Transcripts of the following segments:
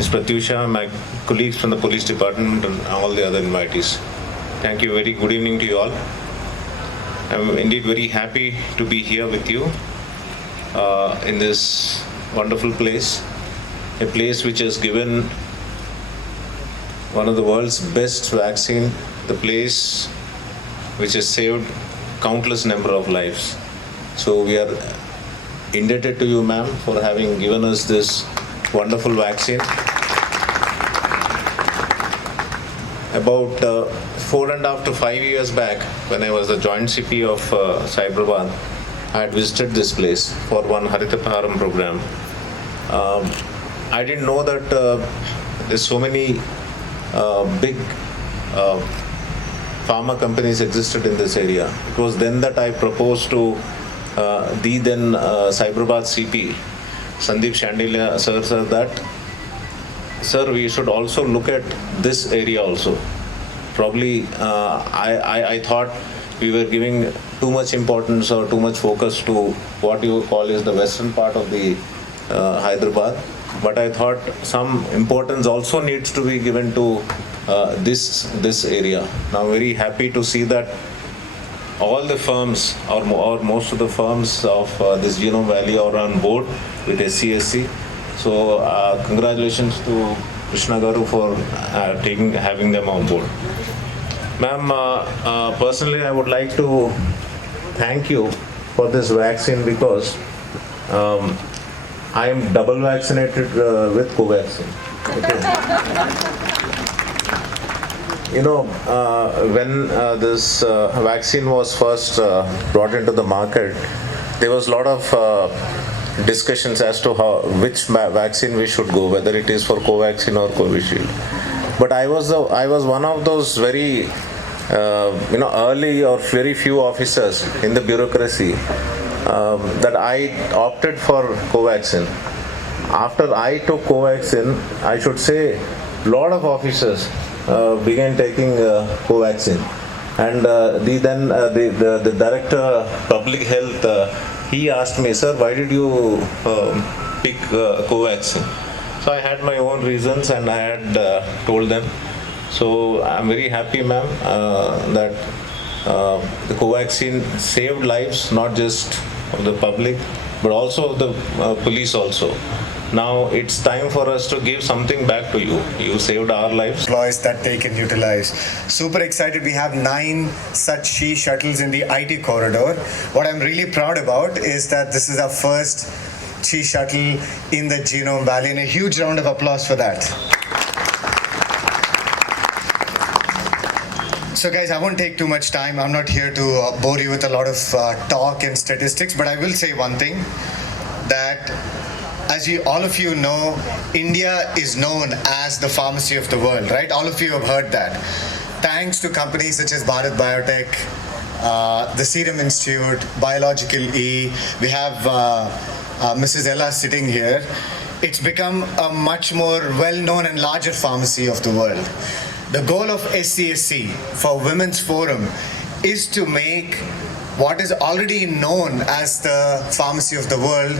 Ms. Pratyusha, my colleagues from the police department, and all the other invitees. Thank you. Very good evening to you all. I'm indeed very happy to be here with you in this wonderful place, a place which has given one of the world's best vaccine, the place which has saved countless number of lives. So we are indebted to you, ma'am, for having given us this wonderful vaccine. About 4.5 to 5 years back, when I was the joint CP of Cyberabad, I had visited this place for one Harita Paharam program. I didn't know that there's so many big pharma companies existed in this area. It was then that I proposed to the then Cyberabad CP, Sandeep Shandilya sir, that sir, we should also look at this area also. Probably I thought we were giving too much importance or too much focus to what you call is the western part of the Hyderabad. But I thought some importance also needs to be given to this area. Now I'm very happy to see that all the firms or most of the firms of this Genome Valley are on board with SCSC. So congratulations to Krishna Garu for having them on board. Ma'am, personally I would like to thank you for this vaccine because I am double vaccinated with Covaxin. Okay. You know, when this vaccine was first brought into the market, there was a lot of discussions as to which vaccine we should go, whether it is for Covaxin or Covishield. But I was one of those very early or very few officers in the bureaucracy that I opted for Covaxin. After I took Covaxin, I should say, a lot of officers began taking Covaxin, and the director public health. He asked me, sir, why did you pick Covaxin? So I had my own reasons and I had told them. So I'm very happy, ma'am, that the Covaxin saved lives, not just of the public, but also of the police also. Now it's time for us to give something back to you. You saved our lives. Employees that they can utilize. Super excited. We have 9 such She Shuttles in the IT corridor. What I'm really proud about is that this is our first She Shuttle in the Genome Valley, and a huge round of applause for that. So guys, I won't take too much time. I'm not here to bore you with a lot of talk and statistics, but I will say one thing, that as all of you know, India is known as the pharmacy of the world, right? All of you have heard that. Thanks to companies such as Bharat Biotech, the Serum Institute, Biological E, we have Mrs. Ella sitting here. It's become a much more well-known and larger pharmacy of the world. The goal of SCSC for Women's Forum is to make what is already known as the pharmacy of the world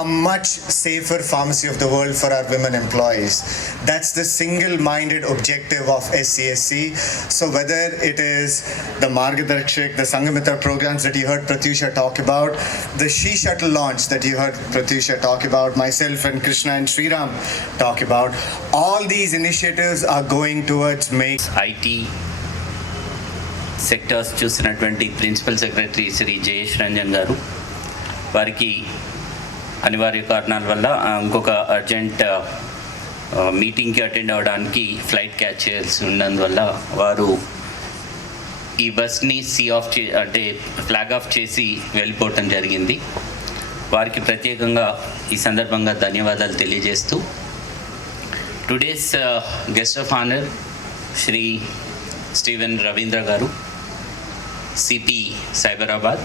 a much safer pharmacy of the world for our women employees. That's the single-minded objective of SCSC. So whether it is the Margadarshak, the Sangamitra programs that you heard Pratyusha talk about, the She Shuttle launch that you heard Pratyusha talk about, myself and Krishna and Sriram talk about, all these initiatives are going towards IT sectors చూసినటువంటి principal secretary Shri Jayesh Ranjan గారు, వారికి అనివార్య కారణాల వల్ల ఇంకొక urgent మీటింగ్కి attend అవ్వడానికి flight catch చేయాల్సి ఉన్నందువల్ల వారు ఈ బస్ని ఫ్లాగ్ ఆఫ్ చేసి వెళ్ళిపోవటం జరిగింది. వారికి ప్రత్యేకంగా ఈ సందర్భంగా ధన్యవాదాలు తెలియజేస్తూ, today's guest of honour Shri Steven Ravindra garu, CP Cyberabad,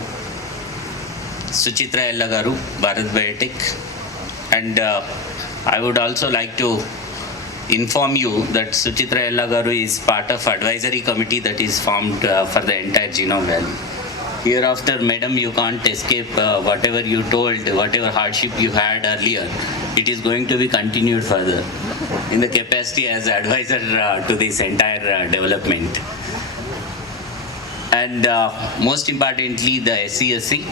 Suchitra Ella garu, Bharat Biotech, and I would also like to inform you that Suchitra Ella Garu is part of advisory committee that is formed for the entire Genome Valley. Hereafter, madam, you can't escape whatever you told, whatever hardship you had earlier. It is going to be continued further in the capacity as advisor to this entire development. And most importantly, the SCSC,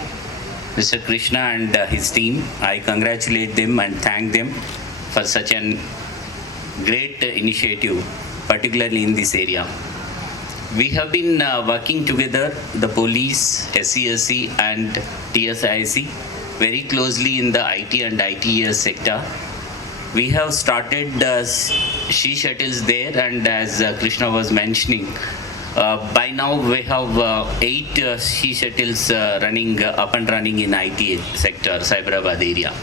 Mr. Krishna and his team, I congratulate them and thank them for such an great initiative, particularly in this area. We have been working together, the police, SCSC and TSIC, very closely in the IT and ITES sector. We have started she shuttles there, and as Krishna was mentioning, by now we have 8 she shuttles running up and running in IT sector, Cyberabad area.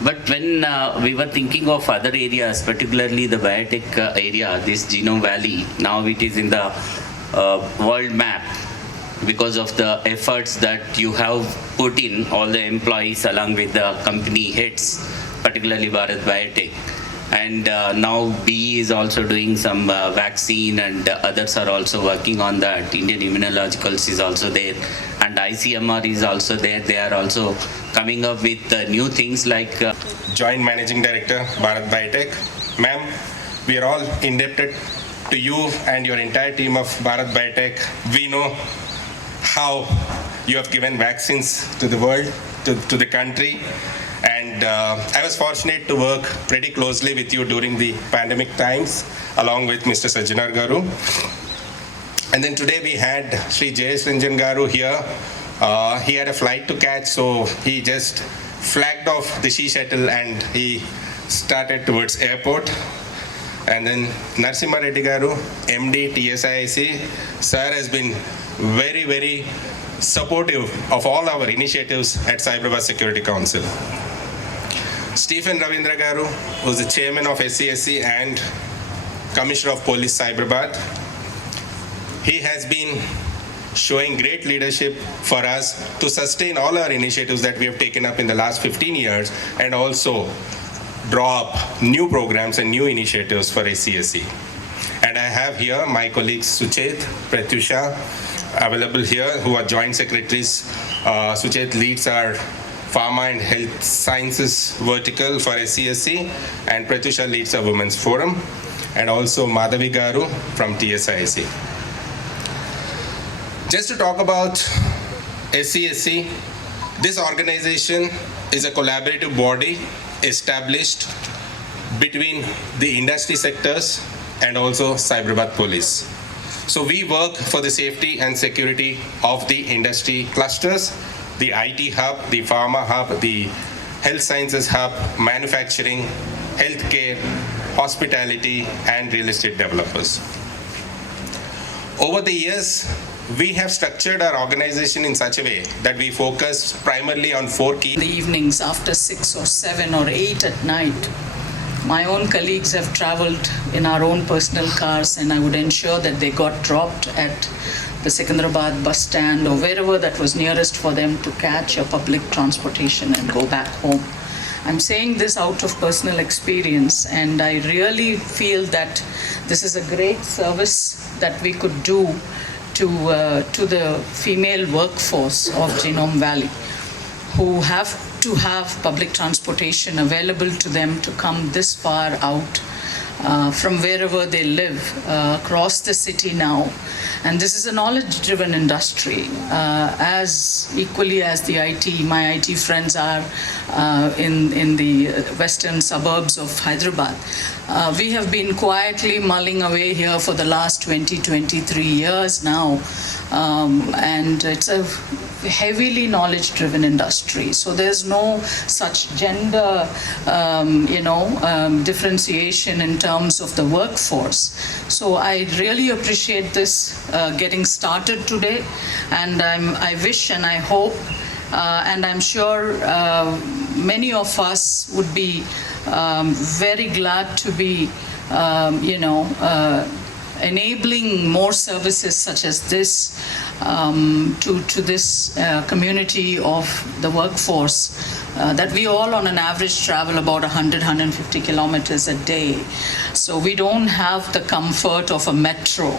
But when we were thinking of other areas, particularly the biotech area, this Genome Valley, now it is in the world map because of the efforts that you have put in, all the employees along with the company heads, particularly Bharat Biotech. And now BE is also doing some vaccine, and others are also working on that. Indian Immunologicals is also there, and ICMR is also there. They are also coming up with new things like Joint Managing Director, Bharat Biotech. Ma'am, we are all indebted to you and your entire team of Bharat Biotech. We know how you have given vaccines to the world, to the country. And I was fortunate to work pretty closely with you during the pandemic times, along with Mr. Sajjanar Garu. And then today we had Sri J.S. Ranjan Garu here. He had a flight to catch, so he just flagged off the She Shuttle and he started towards airport. And then Narasimha Reddy Garu, MD, TSIC, sir has been very, very supportive of all our initiatives at Cyberabad Security Council. Stephen Ravindra Garu, who's the chairman of SCSC and Commissioner of Police Cyberabad, he has been showing great leadership for us to sustain all our initiatives that we have taken up in the last 15 years and also draw up new programs and new initiatives for SCSC. And I have here my colleagues Suchet, Pratyusha available here, who are joint secretaries. Suchet leads our Pharma and Health Sciences vertical for SCSC, and Pratyusha leads our Women's Forum, and also Madhavi Garu from TSIC. Just to talk about SCSC, this organization is a collaborative body established between the industry sectors and also Cyberabad Police. So we work for the safety and security of the industry clusters, the IT hub, the pharma hub, the health sciences hub, manufacturing, healthcare, hospitality, and real estate developers. Over the years, we have structured our organization in such a way that we focus primarily on 4 key. The evenings after 6 or 7 or 8 at night, my own colleagues have traveled in our own personal cars, and I would ensure that they got dropped at the Secunderabad bus stand or wherever that was nearest for them to catch a public transportation and go back home. I'm saying this out of personal experience, and I really feel that this is a great service that we could do to the female workforce of Genome Valley, who have to have public transportation available to them to come this far out from wherever they live across the city now. And this is a knowledge-driven industry, as equally as the IT, my IT friends are in the western suburbs of Hyderabad. We have been quietly mulling away here for the last 23 years now, and it's a heavily knowledge-driven industry. So there's no such gender, differentiation in terms of the workforce. So I really appreciate this getting started today, and I wish and I hope, and I'm sure many of us would be very glad to be, enabling more services such as this to this community of the workforce that we all on an average travel about 150 kilometers a day. So we don't have the comfort of a metro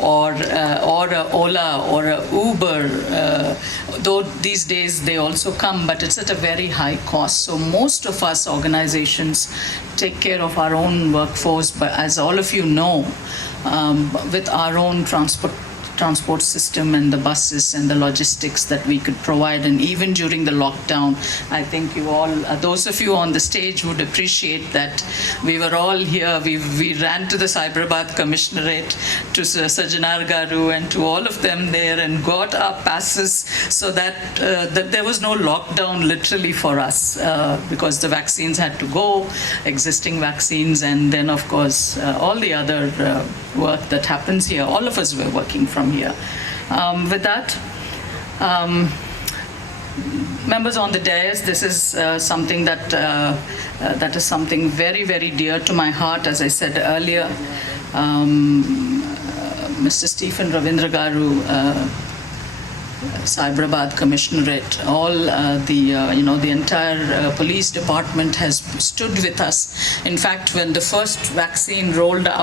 or a Ola or a Uber, though these days they also come, but it's at a very high cost. So most of us organizations take care of our own workforce, but as all of you know, with our own transport system and the buses and the logistics that we could provide, and even during the lockdown, I think you all, those of you on the stage would appreciate that we were all here. We ran to the Cyberabad Commissionerate, to Sajanar Garu and to all of them there, and got our passes so that there was no lockdown literally for us, because the vaccines had to go, existing vaccines, and then of course all the other work that happens here. All of us were working from here. With that, members on the dais, this is something that is something very, very dear to my heart. As I said earlier, Mr. Stephen Ravindra Garu, Cyberabad Commissionerate, all the entire police department has stood with us. In fact, when the first vaccine rolled out,